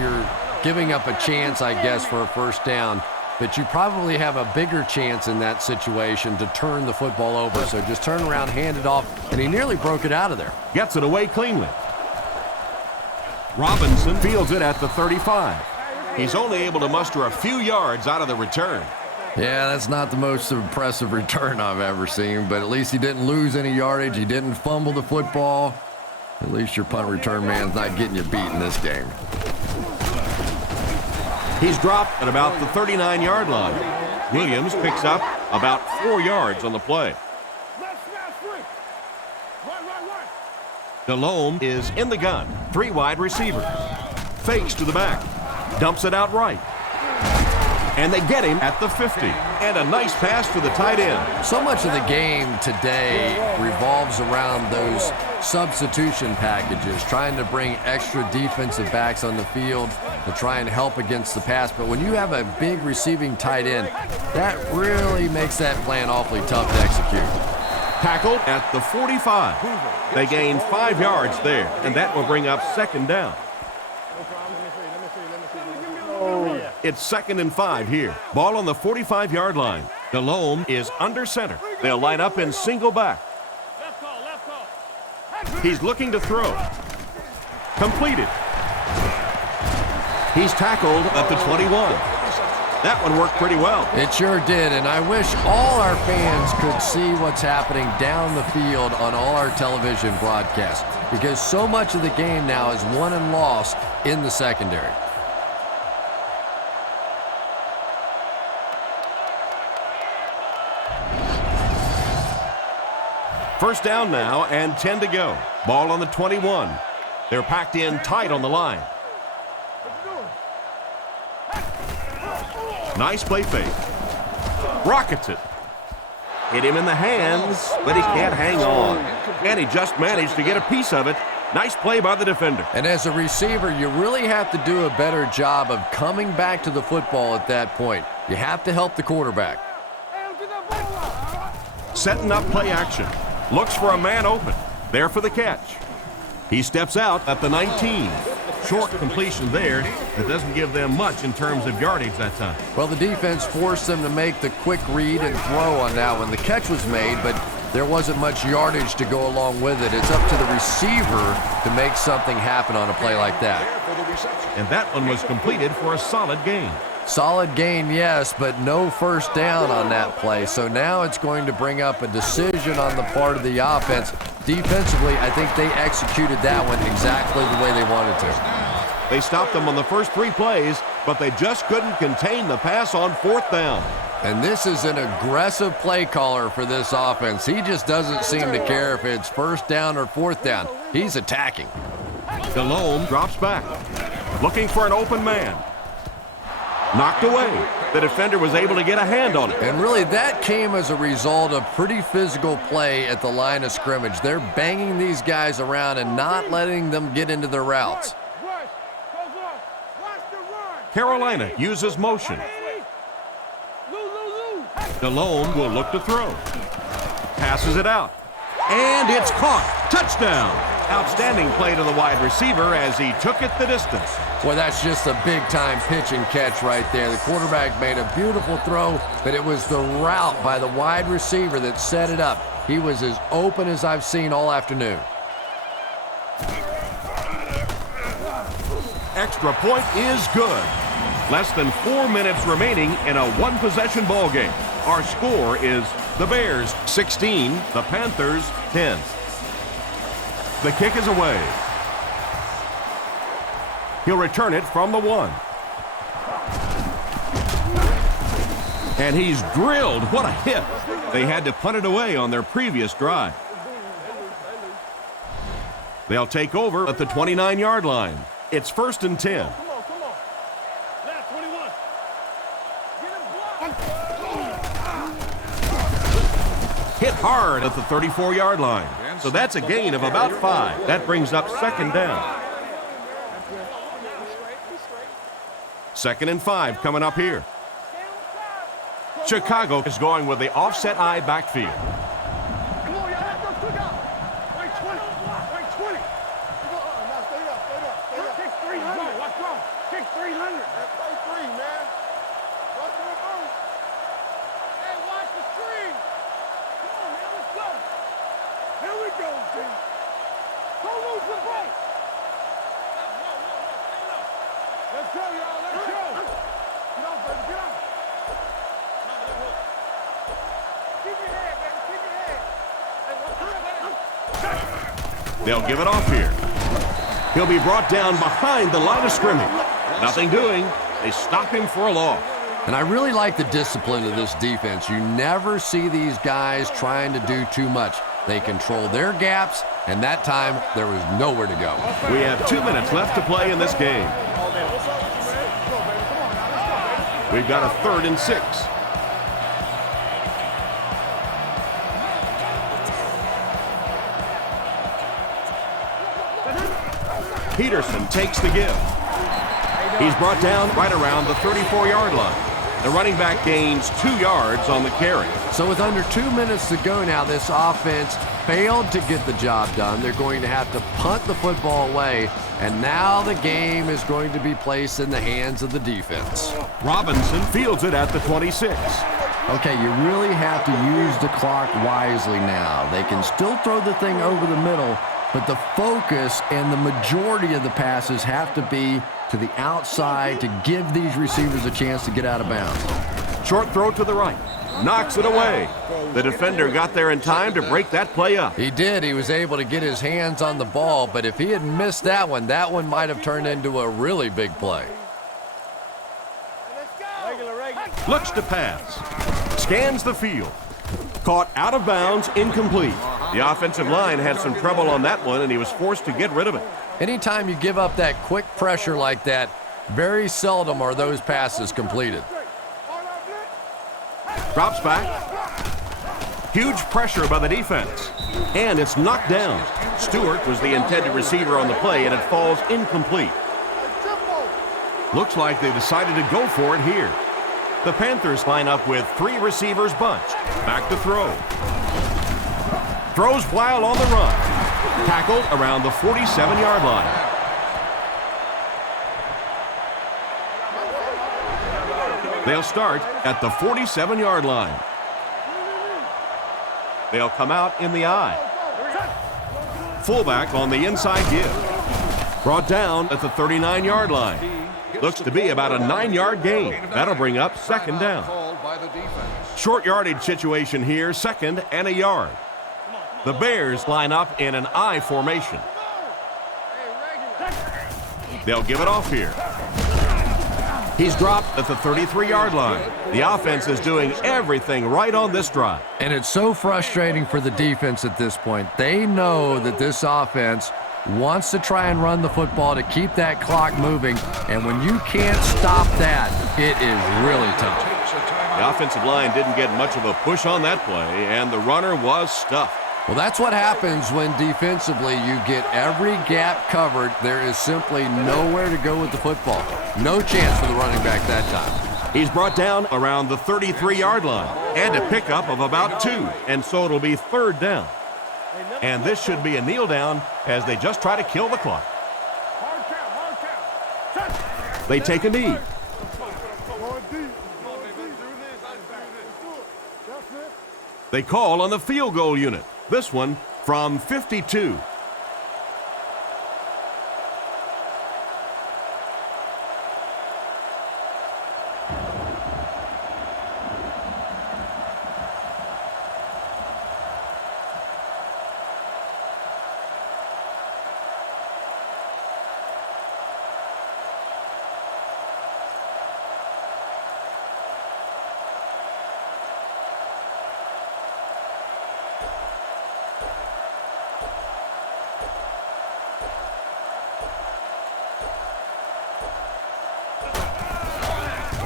You're giving up a chance, I guess, for a 1st down, but you probably have a bigger chance in that situation to turn the football over. So just turn around, hand it off, and he nearly broke it out of there. Gets it away cleanly. Robinson fields it at the 35. He's only able to muster a few yards out of the return. Yeah, that's not the most impressive return I've ever seen, but at least he didn't lose any yardage. He didn't fumble the football. At least your punt return man's not getting you beat in this game. He's dropped at about the 39-yard line. Williams picks up about 4 yards on the play. Delhomme is in the gun. 3 wide receivers. Fakes to the back. Dumps it out right. And they get him at the 50. And a nice pass to the tight end. So much of the game today revolves around those substitution packages, trying to bring extra defensive backs on the field to try and help against the pass. But when you have a big receiving tight end, that really makes that plan awfully tough to execute. Tackled at the 45. They gain 5 yards there, and that will bring up 2nd down. It's 2nd and 5 here. Ball on the 45-yard line. Delhomme is under center. They'll line up in single back. He's looking to throw. Completed. He's tackled at the 21. That one worked pretty well. It sure did, and I wish all our fans could see what's happening down the field on all our television broadcasts, because so much of the game now is won and lost in the secondary. First down now and 10 to go. Ball on the 21. They're packed in tight on the line. Nice play fake. Rockets it. Hit him in the hands, but he can't hang on. And he just managed to get a piece of it. Nice play by the defender. And as a receiver, you really have to do a better job of coming back to the football at that point. You have to help the quarterback. Setting up play action. Looks for a man open. There for the catch. He steps out at the 19. Short completion there. That doesn't give them much in terms of yardage that time. Well, the defense forced them to make the quick read and throw on that one. The catch was made, but there wasn't much yardage to go along with it. It's up to the receiver to make something happen on a play like that. And that one was completed for a solid gain. Solid gain, yes, but no first down on that play. So now it's going to bring up a decision on the part of the offense. Defensively, I think they executed that one exactly the way they wanted to. They stopped them on the first 3 plays, but they just couldn't contain the pass on 4th down. And this is an aggressive play caller for this offense. He just doesn't seem to care if it's first down or 4th down. He's attacking. Delhomme drops back, looking for an open man. Knocked away. The defender was able to get a hand on it. And really, that came as a result of pretty physical play at the line of scrimmage. They're banging these guys around and not letting them get into their routes. Carolina uses motion. Delhomme will look to throw. Passes it out. And it's caught. Touchdown. Outstanding play to the wide receiver as he took it the distance. Well, that's just a big-time pitch and catch right there. The quarterback made a beautiful throw, but it was the route by the wide receiver that set it up. He was as open as I've seen all afternoon. Extra point is good. Less than 4 minutes remaining in a one-possession ball game. Our score is the Bears 16, the Panthers 10. The kick is away. He'll return it from the 1. And he's drilled. What a hit. They had to punt it away on their previous drive. They'll take over at the 29-yard line. It's 1st and 10. Hit hard at the 34-yard line. So that's a gain of about 5. That brings up 2nd down. 2nd and 5 coming up here. Chicago is going with the offset I backfield. Come on, y'all, let's go quick out. Right 20. Right 20. Kick 300. Let's go. Kick 300. That's play 3, man. Watch the reverse. Hey, watch the screen. Come on, man, let's go. Here we go, G. Don't lose the ball. Let's go, y'all. Let's go. Get off, baby. Get off. They'll give it off here. He'll be brought down behind the line of scrimmage. Nothing doing. They stop him for a loss. And I really like the discipline of this defense. You never see these guys trying to do too much. They control their gaps, and that time there was nowhere to go. We have 2 minutes left to play in this game. We've got a 3rd and 6. Peterson takes the give. He's brought down right around the 34-yard line. The running back gains 2 yards on the carry. So with under 2 minutes to go now, this offense failed to get the job done. They're going to have to punt the football away, and now the game is going to be placed in the hands of the defense. Robinson fields it at the 26. Okay, you really have to use the clock wisely now. They can still throw the thing over the middle, but the focus and the majority of the passes have to be to the outside to give these receivers a chance to get out of bounds. Short throw to the right. Knocks it away. The defender got there in time to break that play up. He did. He was able to get his hands on the ball, but if he had missed that one might have turned into a really big play. Looks to pass. Scans the field. Caught out of bounds, incomplete. The offensive line had some trouble on that one, and he was forced to get rid of it. Anytime you give up that quick pressure like that, very seldom are those passes completed. Drops back. Huge pressure by the defense. And it's knocked down. Stewart was the intended receiver on the play, and it falls incomplete. Looks like they decided to go for it here. The Panthers line up with 3 receivers bunched. Back to throw. Throws while on the run. Tackled around the 47-yard line. They'll start at the 47-yard line. They'll come out in the I. Fullback on the inside give. Brought down at the 39-yard line. Looks to be about a 9-yard gain. That'll bring up second down. Short yardage situation here, second and a yard. The Bears line up in an I formation. They'll give it off here. He's dropped at the 33-yard line. The offense is doing everything right on this drive. And it's so frustrating for the defense at this point. They know that this offense wants to try and run the football to keep that clock moving, and when you can't stop that, it is really tough. The offensive line didn't get much of a push on that play, and the runner was stuffed. Well, that's what happens when defensively you get every gap covered. There is simply nowhere to go with the football. No chance for the running back that time. He's brought down around the 33-yard line, and a pickup of about 2, and so it'll be third down. And this should be a kneel down as they just try to kill the clock. They take a knee. They call on the field goal unit. This one from 52.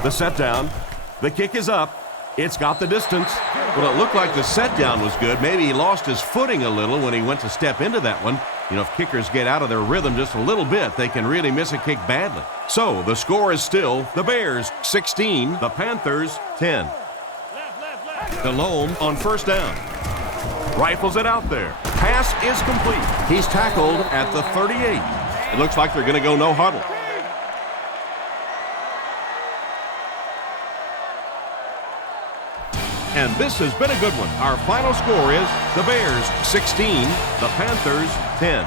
The set down. The kick is up. It's got the distance. Well, it looked like the set down was good. Maybe he lost his footing a little when he went to step into that one. You know, if kickers get out of their rhythm just a little bit, they can really miss a kick badly. So the score is still the Bears 16, the Panthers 10. Delhomme on first down. Rifles it out there. Pass is complete. He's tackled at the 38. It looks like they're going to go no huddle. And this has been a good one. Our final score is the Bears 16, the Panthers 10.